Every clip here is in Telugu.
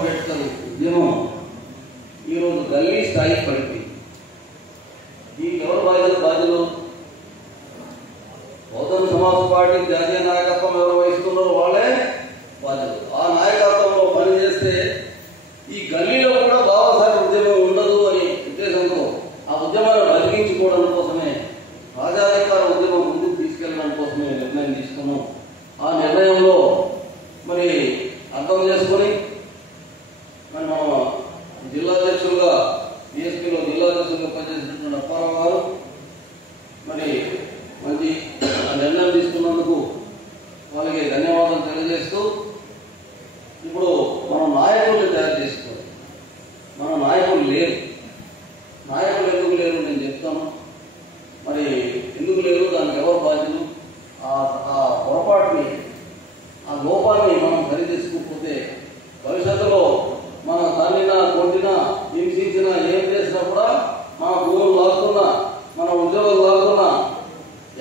ఉద్యమం ఈరోజు గల్లీ స్థాయికి పడిపోయింది. దీనికి ఎవరు బాధ్యులు? బహుజన సమాజ్ పార్టీ జాతీయ నాయకత్వం ఎవరు వహిస్తున్నారో వాళ్ళే బాధ్యులు. ఆ నాయకత్వంలో పనిచేస్తే ఈ గల్లీలో కూడా బాబాసాహెబ్ ఉద్యమం ఉండదు అనే ఉద్దేశంతో ఆ ఉద్యమాన్ని బతికించుకోవడం కోసమే రాజాధికార ఉద్యమం ముందుకు తీసుకెళ్లడం కోసమే నిర్ణయం తీసుకున్నాం. ఆ నిర్ణయంలో మరి అర్థం చేసుకుని మన జిల్లాధ్యక్షులుగా బీఎస్పీలో జిల్లాధ్యక్షులుగా పనిచేసినటువంటి అప్పారావు గారు మరి మంచి నిర్ణయం తీసుకున్నందుకు వాళ్ళకి ధన్యవాదాలు తెలియజేస్తూ, ఇప్పుడు మనం నాయకుల్ని తయారు చేసుకోవాలి. మన నాయకులు లేరు. నాయకులు ఎందుకు లేరు నేను చెప్తాను. మరి ఎందుకు లేరు, దానికి ఎవరు బాధ్యులు? ఆ పొరపాటుని, ఆ లోపాన్ని మనం సరిచేసుకోకపోతే భవిష్యత్తులో మన తల్లినా కొట్టినా హింసించినా ఏం చేసినా కూడా మన భూములు లాక్కున్నా మన ఉద్యోగాలు లాక్కున్నా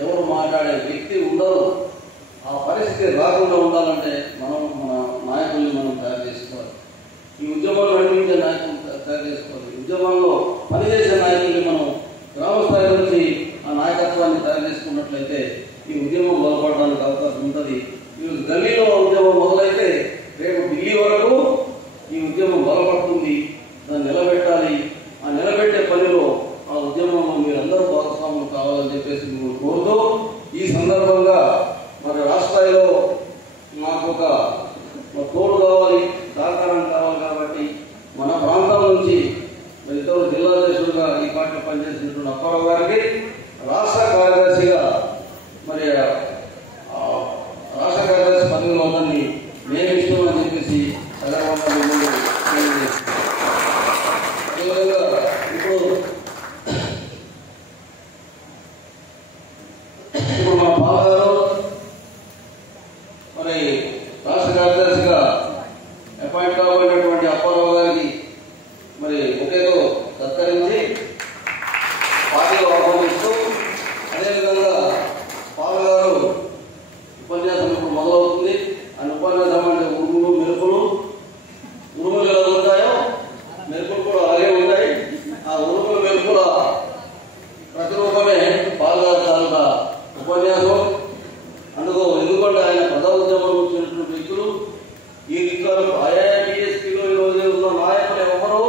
ఎవరు మాట్లాడే వ్యక్తి ఉండరు. ఆ పరిస్థితి రాకుండా ఉండాలంటే మనం మన నాయకుల్ని మనం తయారు చేసుకోవాలి. ఈ ఉద్యమంలో నడిపించే నాయకులు తయారు చేసుకోవాలి. ఉద్యమంలో పనిచేసే నాయకుల్ని మనం గ్రామ స్థాయి నుంచి ఆ నాయకత్వాన్ని తయారు చేసుకున్నట్లయితే ఈ ఉద్యమం బలపడడానికి అవకాశం ఉంటుంది. ఈరోజు గల్లీలో ఉద్యమం మొదలైతే రేపు ఢిల్లీ వరకు ఈ ఉద్యమం బలపడుతుంది. దాన్ని నిలబెట్టాలి. ఆ నిలబెట్టే పనిలో ఆ ఉద్యమంలో మీరందరూ భాగస్వాములు కావాలని చెప్పేసి మేము కోరుతూ, ఈ సందర్భంగా మరి రాష్ట్రాల్లో మాకు ఒక తోడు కావాలి, సహకారం కావాలి. కాబట్టి మన ప్రాంతం నుంచి మరి ఇతరులు జిల్లాధ్యక్షులుగా ఈ పార్టీ పనిచేసినటువంటి అప్పారావు గారికి రాష్ట్ర కార్యదర్శిగా మరి రాష్ట్ర కార్యదర్శి పదవిలో ఉందని నియమిస్తామని చెప్పేసి ఇప్పుడు మా బావగారు మరి రాష్ట్ర కార్యదర్శిగా అపాయింట్ కాబడినటువంటి అప్పారావు గారికి మరి ఒకేదో సత్కరించి పార్టీలో ఆహ్వానిస్తూ, అదేవిధంగా బావగారు ఉపన్యాసం ఇప్పుడు మొదలవుతుంది. ఆ ఉపన్యాసం అంటే ఉరుములు మెరుపులు, ఉరుములు ఎలా ఉంటాయో మెరుపులు కూడా అలాగే ఉంటాయి. ఆ ఉరుములు మెరుపుల ప్రతిరూపమే బాలగారు తాలూకా ఉపన్యాసం. అందుకు ఎందుకంటే ఆయన ప్రజా ఉద్యమంలో వచ్చినటువంటి వ్యక్తులు. ఈ దిక్కాలు ఐఐటిఎస్పీలో ఈరోజు ఉన్న నాయకులు ఎవరు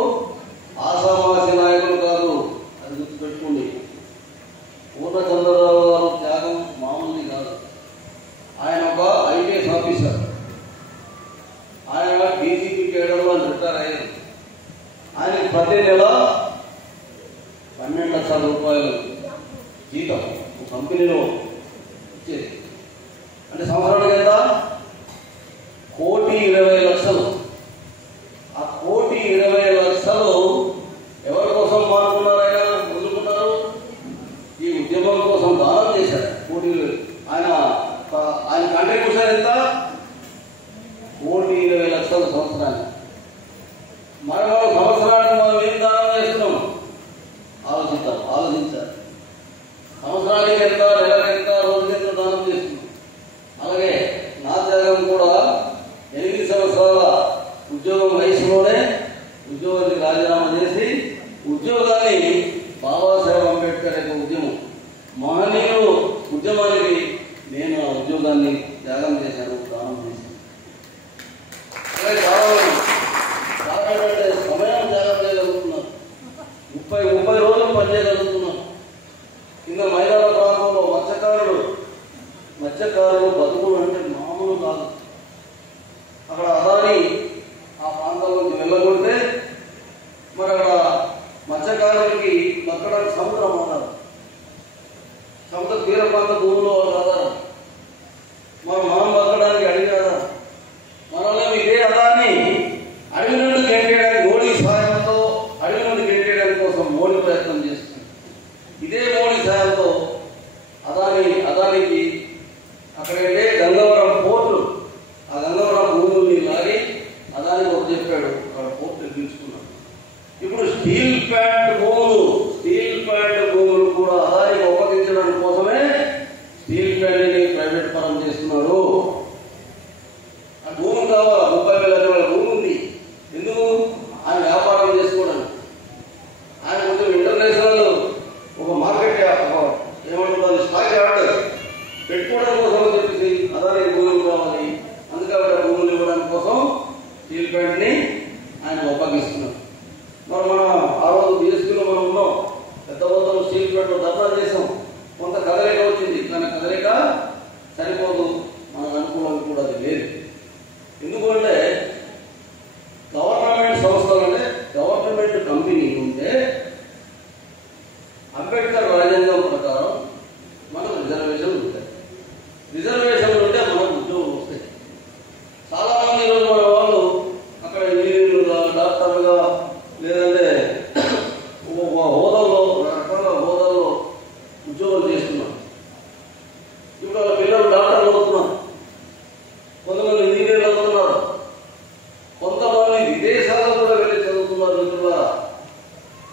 ఆసామాసి నాయకులు కాదు. అది గుర్తుపెట్టుకోండి. పూర్ణచంద్రరావు గారు త్యాగం మామూలుది కాదు. ఆయన ఒక ఐపీఎస్ ఆఫీసర్. ఆయన డీజీపీ కేడర్లో రిటైర్ అయ్యారు. ఆయనకి ప్రతి నెల 12 లక్షల రూపాయలు జీతం కంపెనీలో ఇచ్చేది. అంటే సంవత్సరానికి ఎంత? 1,20,00,000. ఆ 1,20,00,000 ఎవరి కోసం మానుకున్నారు? ఆయన వదులుకున్నారు. ఈ ఉద్యమం కోసం దానం చేశారు. ఆయన కంట్రిబ్యూషన్ ఎంత? 1,20,00,000 సంవత్సరానికి. మరి మనం సంవత్సరానికి మనం ఏం దానం చేస్తున్నాం ఆలోచించాలి. సంవత్సరానికి ఎంత, నెలకి ఎంత, రోజుకి ఎంత దానం చేస్తున్నాం. అలాగే నా త్యాగం కూడా 8 సంవత్సరాల ఉద్యోగం వయసులోనే ఉద్యోగానికి రాజీనామా చేసి ఉద్యోగాన్ని బాబాసాహెబ్ అంబేద్కర్ యొక్క ఉద్యమం మహనీయుడు ఉద్యమానికి నేను ఆ ఉద్యోగాన్ని త్యాగం చేశాను, దానం చేశాను. అలాగే చాలా సమయం త్యాగం చేయగలుగుతున్నాను. 30 రోజులు పనిచేయగలుగుతున్నాను. కింద మైదాన ప్రాంతంలో మత్స్యకారులు బతుకులు అంటే మామూలు కాదు. అక్కడ అదాని ఆ ప్రాంతం నుంచి వెళ్ళగొడితే మరి అక్కడ మత్స్యకారులకి బతకడానికి సముద్రం ఉన్నారు. సముద్ర తీర ప్రాంత భూమిలో ఆధారం. మనం బతకడానికి అడిగి ఆధారం. మనలో ఇదే అదాన్ని అడవి నుండి గెంటేయడానికి మోడీ సహాయంతో అడవి నుండి గెంటేయడానికి కోసం మోడీ ప్రయత్నం చేస్తుంది. ఇదే మోడీ సహాయంతో అదానికి అక్కడైతే గంగవరం పోర్టు, ఆ గంగవరం భూముల్ని లాగి అదానికి ఒక చెప్పాడు. అక్కడ పోర్టు నిర్మించుకున్నాడు. ఇప్పుడు స్టీల్ ప్లాంట్ భూములు కూడా అదానికి ఒప్పగించడం కోసమే స్టీల్ ప్లాంట్ని ప్రైవేట్ పరం చేస్తున్నారు. ఆ భూమి కావాలా? 30,000 ఎకరాల భూమి ఉంది. స్టీల్ ప్లాంట్ని ఆయన అప్పగిస్తున్నారు. మరి మనం ఆ రోజు బీఎస్పీలో మనం ఉన్నాం, పెద్ద మొత్తంలో స్టీల్ ప్లాంట్లో ధర్నా చేసాం, కొంత కదలిక వచ్చింది. కానీ కదలిక సరిపోదు, మనకు అనుకూలంగా కూడా అది లేదు. ఎందుకంటే గవర్నమెంట్ సంస్థలు అంటే గవర్నమెంట్ కంపెనీ ఉంటే అంబేద్కర్ రాజ్యాంగం ప్రకారం మనకు రిజర్వేషన్లు ఉంటాయి. రిజర్వేషన్లు ఉంటే మనకు ఉద్యోగం వస్తాయి. చాలా మంది ఈరోజు మన వాళ్ళు అక్కడ ఇంజనీర్లుగా, డాక్టర్లుగా, లేదంటే హోదాల్లో, రకరకాల హోదాల్లో ఉద్యోగాలు చేస్తున్నారు. ఇప్పుడు వాళ్ళ పిల్లలు డాక్టర్లు అవుతున్నారు, కొంతమంది ఇంజనీర్లు అవుతున్నారు, కొంతమంది విదేశాలకు కూడా వెళ్ళి చదువుతున్నారు. మిత్రులారా,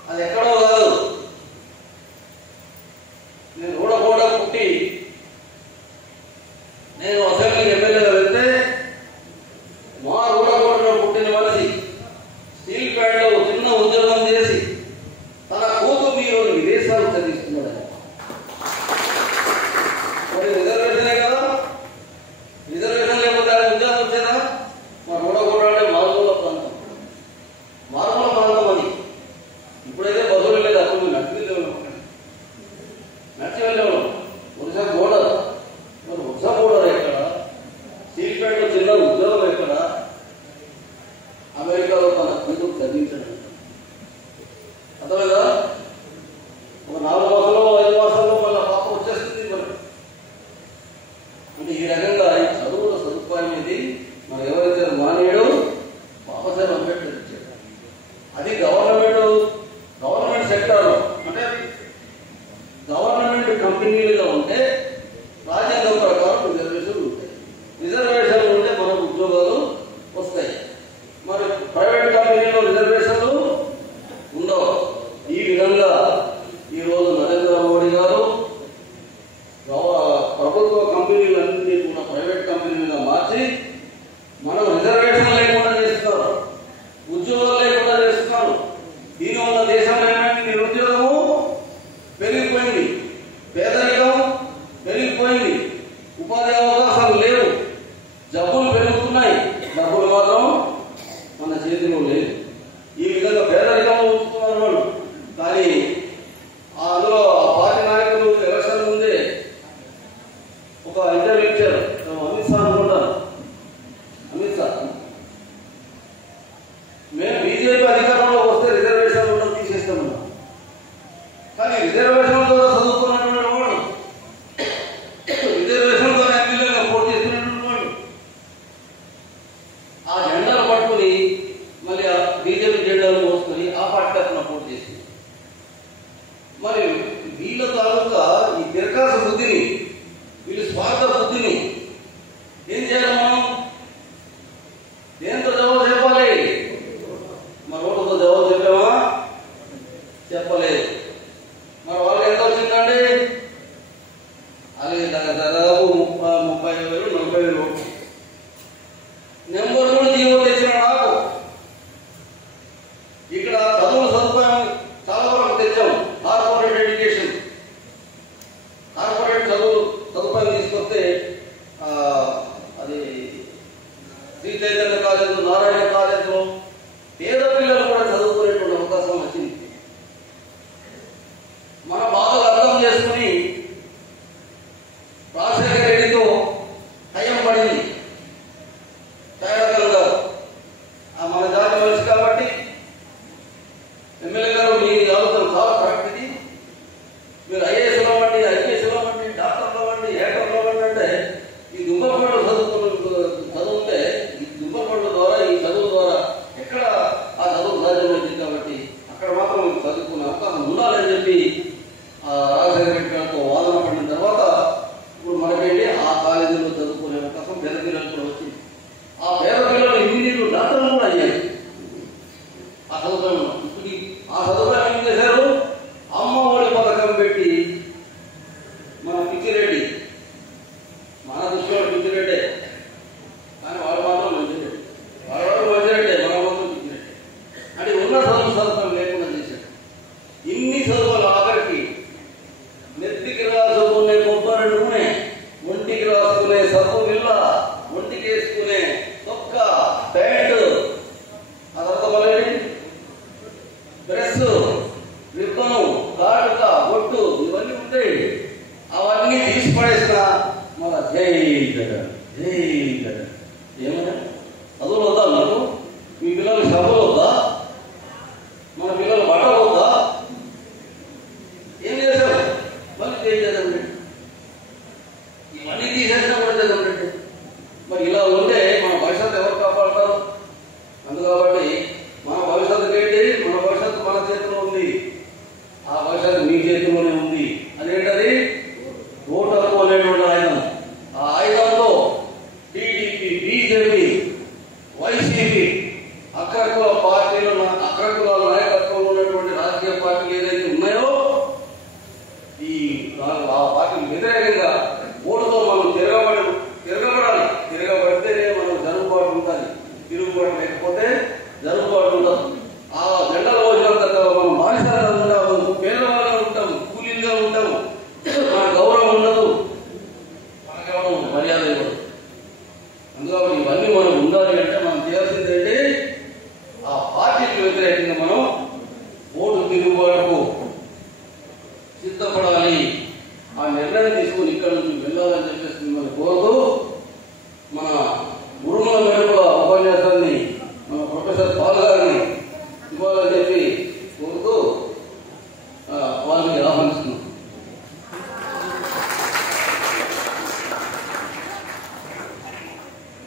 అది ఎక్కడో కాదు. నేను ఊడగూడ పుట్టి నేను అసెంబ్లీ ఎమ్మెల్యేగా వెళ్తే మా ఊడగూడలో పుట్టిన మనిషి స్టీల్ ప్లాంట్లో చిన్న ఉద్యోగం చేసి తన కూతురు ఈరోజు విదేశాలు చదివిస్తున్నాడు. మరి రిజర్వేషనే కదా, రిజర్వేషన్ లేకపోతే ఆయన ఉద్యోగం వచ్చేదా? మా ఊడగూడ అంటే మారుమూల ప్రాంతం, మారుమూల ప్రాంతం అని. ఇప్పుడైతే బస్సులు లేదు, అప్పుడు నడిచి వెళ్ళేవాళ్ళం. ఒరిస్సా బోర్డర్, మరి ఒరిస్సా బోర్డర్ ఎక్కడ? స్టీల్ ప్లాంట్లో చిన్న ఉద్యోగం ఎక్కడ? అమెరికాలో తన కూతురు చదివించడం అర్థమైందా? ఒక 4 మాసాల్లో 5 మాసాల్లో మళ్ళీ పాప వచ్చేస్తుంది. మరి అంటే ఈ రకంగా ఈ చదువుల సదుపాయం అనేది మన ఎవరైతే మానేయడు బాబాసాహెబ్ అంబేద్కర్ ఇచ్చాడు. అది గవర్నమెంట్ సెక్టార్లో అంటే గవర్నమెంట్ కంపెనీలుగా ఉంటే రాజ్యాంగం ప్రకారం రిజర్వేషన్లు ఉంటాయి. రిజర్వేషన్లు ఉంటే మనకు ఉద్యోగాలు వస్తాయి. మరి ప్రైవేట్ కంపెనీలో రిజర్వేషన్లు కాబట్టి మన భవిష్యత్తుకి ఏంటి, మన భవిష్యత్తు మన చేతిలో ఉంది, ఆ భవిష్యత్తు మీ చేతిలోనే ఉంది. అదేంటది? ఓటు హక్కు అనేటువంటి ఆయుధం. ఆ ఆయుధంలో టీడీపీ, బీజేపీ, వైసీపీ, అగ్రకుల పార్టీలు, అగ్రకులాల నాయకత్వంలో ఉన్నటువంటి రాజకీయ పార్టీలు ఏదైతే ఉన్నాయో ఆ పార్టీకి వ్యతిరేకంగా ఓటుతో మనం తిరగబడాలి. తిరగబడితేనే మనం జరుగుబాటు ఉంటుంది. తిరుగుబాటు లేకపోతే జరుగుబాటు ఉండదు. ఆ జెండాలు వచ్చినంత మనం బానిసలుగా ఉంటాము, పేదవాళ్ళగా ఉంటాము, కూలీలుగా ఉంటాము, మన గౌరవం ఉండదు, మనకేమో మర్యాద ఇవ్వదు. అందుకని ఇవన్నీ మనం ఉండాలి అంటే మనం చేయాల్సింది ఏంటి? ఆ పార్టీకి వ్యతిరేకంగా మనం ఓటు తిరుగుబాటుకు సిద్ధపడాలి. ఆ నిర్ణయం తీసుకుని ఇక్కడ నుంచి వెళ్ళాలని చెప్పేసి మిమ్మల్ని కోరుతూ మన ఉరుముల మేరకు ఉపన్యాసాన్ని మన ప్రొఫెసర్ పాల్ గారు